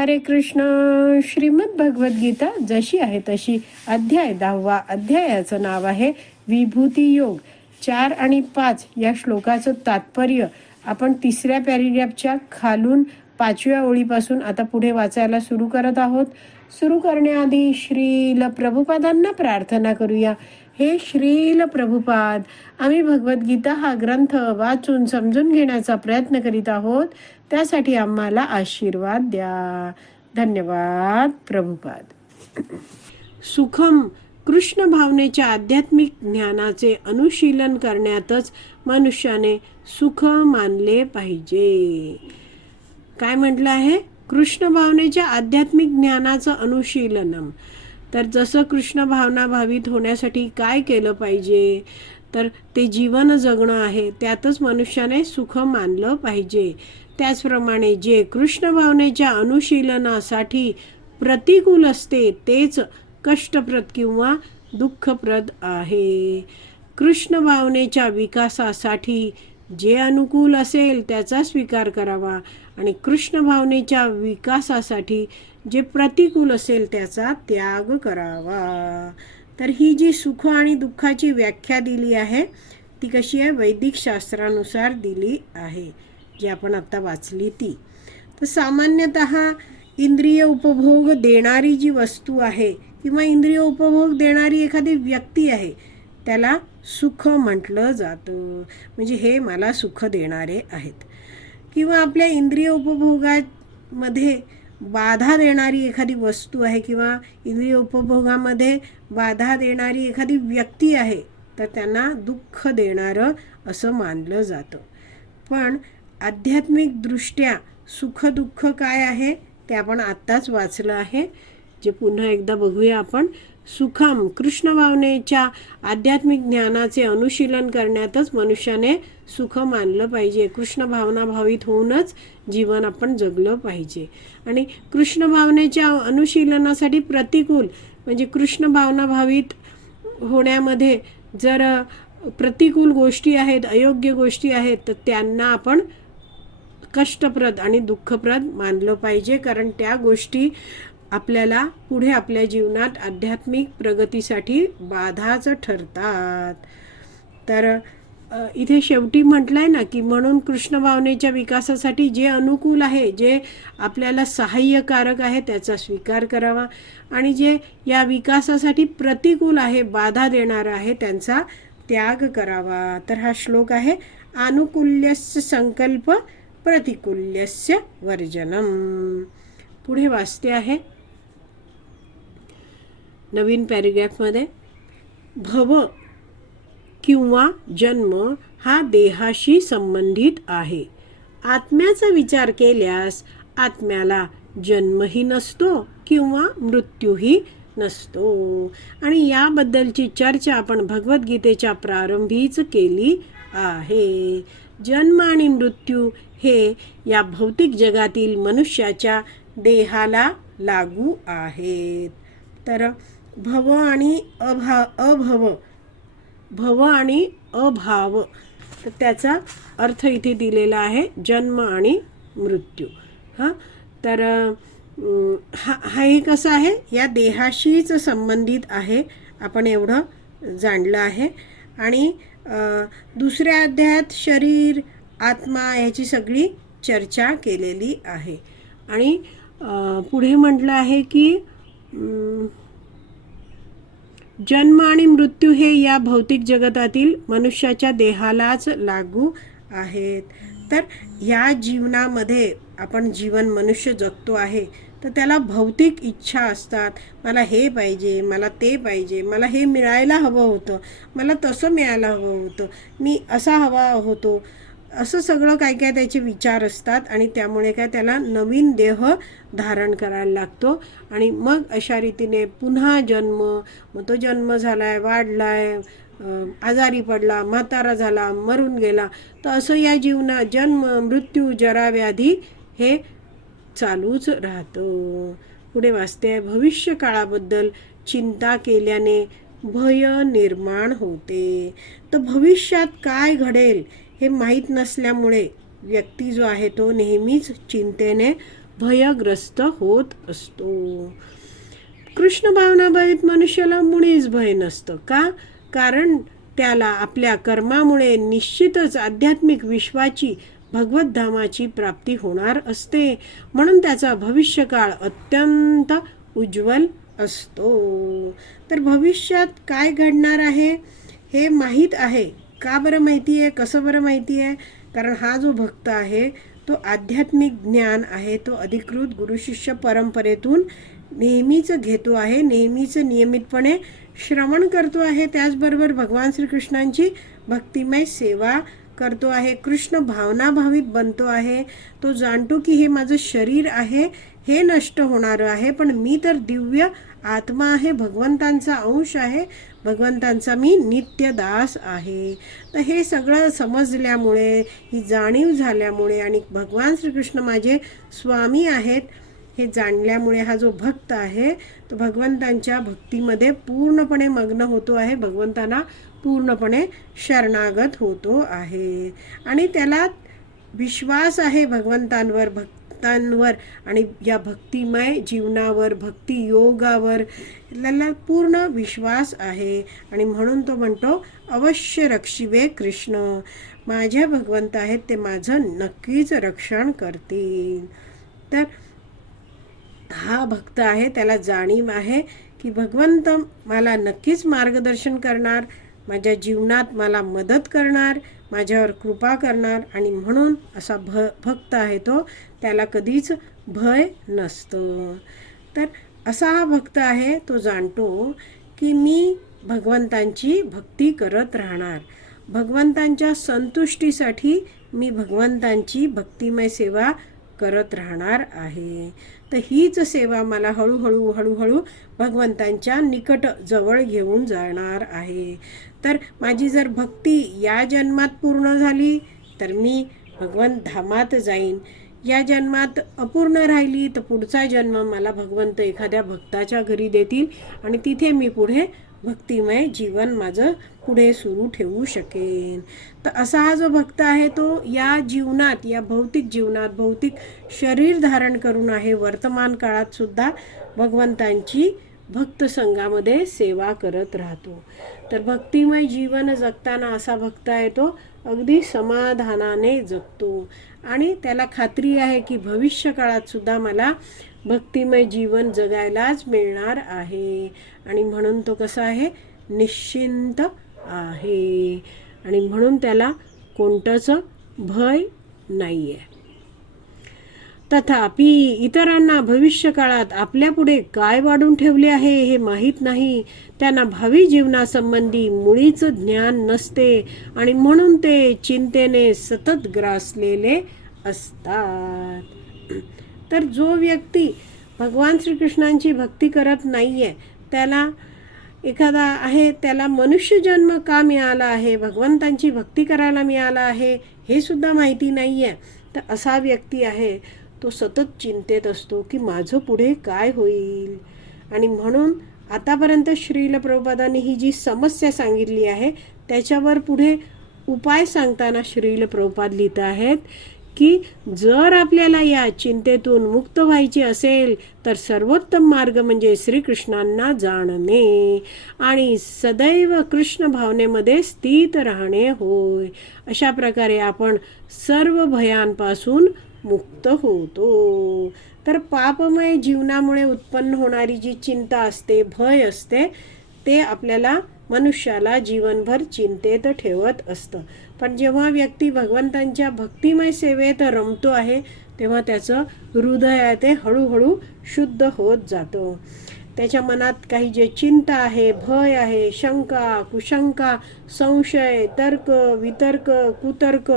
हरे कृष्ण. श्रीमद भगवद्गीता जशी आहे तशी अध्याय दहावा अध्यायाचं नाव आहे विभूती योग. चार आणि पाच या श्लोकाचं तात्पर्य आपण तिसऱ्या पॅरिग्राफच्या खालून पाचव्या ओळीपासून आता पुढे वाचायला सुरू करत आहोत. सुरू करण्याआधी श्रील प्रभुपादांना प्रार्थना करूया. हे श्रील प्रभुपाद आम्ही भगवद्गीता हा ग्रंथ वाचून समजून घेण्याचा प्रयत्न करीत आहोत. त्यासाठी आम्हाला आशीर्वाद द्या. धन्यवाद प्रभुपाद. सुखम कृष्ण भावनेच्या आध्यात्मिक ज्ञानाचे अनुशीलन करण्यातच मनुष्याने सुख मानले पाहिजे. काय म्हटलं आहे? कृष्ण भावनेच्या आध्यात्मिक ज्ञानाचं अनुशीलनम. तर जसं कृष्ण भावना भावित होण्यासाठी काय केलं पाहिजे तर ते जीवन जगणं आहे त्यातच मनुष्याने सुख मानलं पाहिजे. त्याचप्रमाणे जे कृष्ण भावनेच्या अनुशीलनासाठी प्रतिकूल असते तेच कष्टप्रद किंवा दुःखप्रद आहे. कृष्ण भावनेच्या विकासासाठी जे अनुकूल असेल त्याचा स्वीकार करावा. आणि कृष्ण भावनेच्या विकासासाठी जे प्रतिकूल असेल त्याचा त्याग करावा. तर ही जी सुख आणि दुःखाची व्याख्या दिली आहे ती कशी आहे? वैदिक शास्त्रानुसार दिली आहे जी आपण आत्ता वाचली ती. तर सामान्यतः इंद्रिय उपभोग देणारी जी वस्तू आहे किंवा इंद्रिय उपभोग देणारी एखादी व्यक्ती आहे त्याला सुख म्हटलं जातं. म्हणजे हे मला सुख देणारे आहेत. किंवा आपल्या इंद्रिय उपभोगामध्ये बाधा देणारी एखादी वस्तू आहे किंवा इंद्रिय उपभोगामध्ये बाधा देणारी एखादी व्यक्ती आहे तर त्यांना दुःख देणारं असं मानलं जातं. पण आध्यात्मिकदृष्ट्या सुखदुःख काय आहे ते आपण आत्ताच वाचलं आहे. जे पुन्हा एकदा बघूया आपण. सुखम कृष्ण भावनेच्या आध्यात्मिक ज्ञानाचे अनुशीलन करण्यातच मनुष्याने सुख मानलं पाहिजे. कृष्ण भावना भावित होऊनच जीवन आपण जगलं पाहिजे. आणि कृष्ण भावनेच्या अनुशीलनासाठी प्रतिकूल म्हणजे कृष्ण भावना भावित होण्यामध्ये जर प्रतिकूल गोष्टी आहेत अयोग्य गोष्टी आहेत तर त्यांना आपण कष्टप्रद आणि दुःखप्रद मानलं पाहिजे. कारण त्या गोष्टी आपल्याला पुढे आपल्या जीवनात आध्यात्मिक प्रगतीसाठी बाधाच ठरतात. तर इथे शेवटी म्हटलं आहे ना की म्हणून कृष्ण भावनेच्या विकासासाठी जे अनुकूल आहे जे आपल्याला सहाय्यकारक आहे त्याचा स्वीकार करावा. आणि जे या विकासासाठी प्रतिकूल आहे बाधा देणारा आहे त्यांचा त्याग करावा. तर हा श्लोक आहे अनुकूल्यस्य संकल्प प्रतिकूल्यस्य वर्जनम. पुढे वाचते आहे नवीन पॅरेग्राफमध्ये भव किंवा जन्म हा देहाशी संबंधित आहे. आत्म्याचा विचार केल्यास आत्म्याला जन्मही नसतो किंवा मृत्यूही नसतो. आणि याबद्दलची चर्चा आपण भगवद्गीतेच्या प्रारंभीच केली आहे. जन्म आणि मृत्यू हे या भौतिक जगातील मनुष्याच्या देहाला लागू आहेत. तर भव आणि अभा अभव. भव आणि अभाव. तर त्याचा अर्थ इथे दिलेला आहे जन्म आणि मृत्यू. हां? तर हा हा एक कसं आहे या देहाशीच संबंधित आहे आपण एवढं जाणलं आहे. आणि दुसऱ्या अध्यायात शरीर आत्मा ह्याची सगळी चर्चा केलेली आहे. आणि पुढे म्हटलं आहे की जन्म आणि मृत्यू हे या भौतिक जगतातील मनुष्याच्या देहालाच लागू आहेत. तर या जीवनामध्ये आपण जीवन मनुष्य जगतो आहे तर त्याला भौतिक इच्छा असतात. मला हे पाहिजे मला ते पाहिजे मला हे मिळायला हवं होतं मला तसं मिळायला हवं होतं. मी असा हवा होतो. असं सगळं काय काय त्याचे विचार असतात आणि त्यामुळे काय त्याला नवीन देह धारण करायला लागतो. आणि मग अशा रीतीने पुन्हा जन्म मग तो जन्म झाला आहे वाढलाय आहे आजारी पडला म्हातारा झाला मरून गेला तर असं या जीवनात जन्म मृत्यू जराव्याधी हे चालूच राहतं. पुढे वाचते भविष्य काळाबद्दल चिंता केल्याने भय निर्माण होते. तर भविष्यात काय घडेल हे माहीत नसल्यामुळे व्यक्ती जो आहे तो नेहमीच चिंतेने भयग्रस्त होत असतो. कृष्ण भावनाभावित मनुष्याला मुळीच भय नसतं. का? कारण त्याला आपल्या कर्मामुळे निश्चितच आध्यात्मिक विश्वाची भगवद्धामाची प्राप्ती होणार असते. म्हणून त्याचा भविष्यकाळ अत्यंत उज्ज्वल असतो. तर भविष्यात काय घडणार आहे? हे माहीत आहे. का बरं माहिती आहे? कसं बरं माहिती आहे? कारण हा जो भक्त आहे तो आध्यात्मिक ज्ञान आहे तो अधिकृत गुरुशिष्य परंपरेतून नेहमीच घेतो आहे नेहमीच नियमितपणे श्रवण करतो आहे. त्याचबरोबर भगवान श्रीकृष्णांची भक्तिमय सेवा करतो आहे. कृष्ण भावनाभावित बनतो आहे. तो जाणतो की हे माझं शरीर आहे हे नष्ट होणारं आहे पण मी तर दिव्य आत्मा आहे भगवंतांचा अंश आहे भगवंतांचा मी नित्य दास आहे. तर हे सगळं समजल्यामुळे ही जाणीव झाल्यामुळे आणि भगवान श्रीकृष्ण माझे स्वामी आहेत हे जाणल्यामुळे हा जो भक्त आहे तो भगवंतांच्या भक्तीमध्ये पूर्णपणे मग्न होतो आहे भगवंतांना पूर्णपणे शरणागत होतो आहे. आणि त्याला विश्वास आहे भगवंतांवर भक्तांवर आणि या भक्तिमय जीवनावर भक्ती योगावर त्याला पूर्ण विश्वास आहे. आणि म्हणून तो म्हणतो अवश्य रक्षिवे कृष्ण. माझ्या भगवंत आहेत ते माझं नक्कीच रक्षण करतील. तर हा भक्त आहे त्याला जाणीव आहे की भगवंत मला नक्कीच मार्गदर्शन करणार माझ्या जीवनात मला मदत करणार माझ्यावर कृपा करणार आणि म्हणून असा भ भक्त आहे तो त्याला कधीच भय नसतं. तर असा हा भक्त आहे तो जाणतो की मी भगवंतांची भक्ती करत राहणार. भगवंतांच्या संतुष्टीसाठी मी भगवंतांची भक्तिमय सेवा करत राहणार आहे. तर हीच सेवा मला हळूहळू हळूहळू भगवंतांच्या निकट जवळ घेऊन जाणार आहे. तर माझी जर भक्ती या जन्मात पूर्ण झाली तर मी भगवंत धामात जाईन. या जन्मात अपूर्ण राहिली तर पुढचा जन्म मला भगवंत एखाद्या भक्ताच्या घरी देतील आणि तिथे मी पुढे भक्तिमय जीवन माझं पुढे सुरू ठेवू शकेन. तर असा हा जो भक्त आहे तो या जीवनात या भौतिक जीवनात भौतिक शरीर धारण करून आहे वर्तमान काळात सुद्धा भगवंतांची भक्त संघामध्ये सेवा करत राहतो. तर भक्तिमय जीवन जगताना असा भक्त आहे तो अगदी समाधानाने जगतो. आणि त्याला खात्री आहे की भविष्य काळात सुद्धा मला भक्तिमय जीवन जगायलाच मिळणार आहे. आणि म्हणून तो कसा आहे? निश्चिंत आहे. आणि म्हणून त्याला कोणतंच भय नाही आहे तथापि इतरांना भविष्यकाळात आपल्यापुढे काय वाढून ठेवले आहे हे माहीत नाही. त्यांना भावी जीवनासंबंधी मुळीच ज्ञान नसते आणि म्हणून ते चिंतेने सतत ग्रासलेले असतात. तर जो व्यक्ती भगवान श्रीकृष्णांची भक्ती करत नाही आहे त्याला एखादा आहे त्याला मनुष्य जन्म का मिळाला आहे भगवंतांची भक्ती करायला मिळाला आहे हे सुद्धा माहिती नाही आहे तर असा व्यक्ती आहे. तो सतत चिंतेत असतो की माझं पुढे काय होईल? आणि म्हणून आतापर्यंत श्रील प्रभुपादांनी ही जी समस्या सांगितली आहे त्याच्यावर पुढे उपाय सांगताना श्रील प्रभुपाद लिहित आहेत की जर आपल्याला या चिंतेतून मुक्त व्हायचे असेल तर सर्वोत्तम मार्ग म्हणजे श्रीकृष्णांना जाणणे आणि सदैव कृष्ण भावनेमध्ये स्थित राहणे होय. अशा प्रकारे आपण सर्व भयांपासून मुक्त होतो. तर पापमय जीवनामुळे उत्पन्न होणारी जी चिंता असते भय असते ते आपल्याला मनुष्याला जीवनभर चिंतेत ठेवत असतं. पण जेव्हा व्यक्ती भगवंतांच्या भक्तिमय सेवेत रमतो आहे तेव्हा त्याचं हृदय आहे ते हळूहळू शुद्ध होत जातं. त्याच्या मनात काही जे चिंता आहे भय आहे शंका कुशंका संशय तर्क वितर्क कुतर्क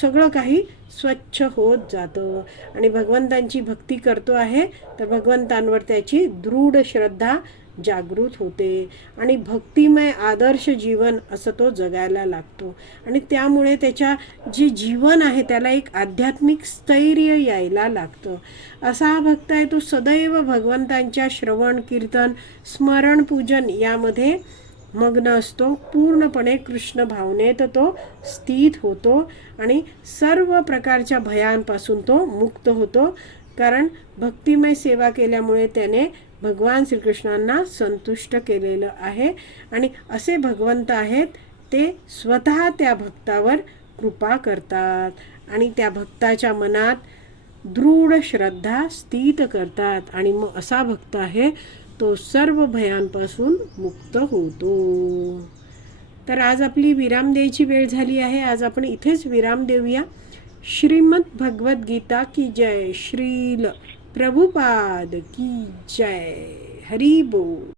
सगळं काही स्वच्छ होत जातं. आणि भगवंतांची भक्ती करतो आहे तर भगवंतांवर त्याची दृढ श्रद्धा जागृत होते. आणि भक्तिमय आदर्श जीवन असं तो जगायला लागतो. आणि त्यामुळे त्याच्या जे जीवन आहे त्याला एक आध्यात्मिक स्थैर्य यायला लागतं. असा हा भक्त आहे तो सदैव भगवंतांच्या श्रवण कीर्तन स्मरण पूजन यामध्ये मग्न असतो पूर्णपणे कृष्ण भावनेत तो स्थित होतो आणि सर्व प्रकारच्या भयांपासून तो मुक्त होतो. कारण भक्तिमय सेवा केल्यामुळे त्याने भगवान श्रीकृष्णांना संतुष्ट केलेलं आहे आणि असे भगवंत आहेत ते स्वतः त्या भक्तावर कृपा करतात आणि त्या भक्ताच्या मनात दृढ श्रद्धा स्थित करतात. आणि मग असा भक्त आहे तो सर्व भयांपासून मुक्त होतो. तर आज आपली विराम द्यायची वेळ झाली आहे. आज आपण इथेच विराम देऊया. श्रीमद भगवद्गीता की जय. श्रील प्रभुपाद की जय. हरी बोल.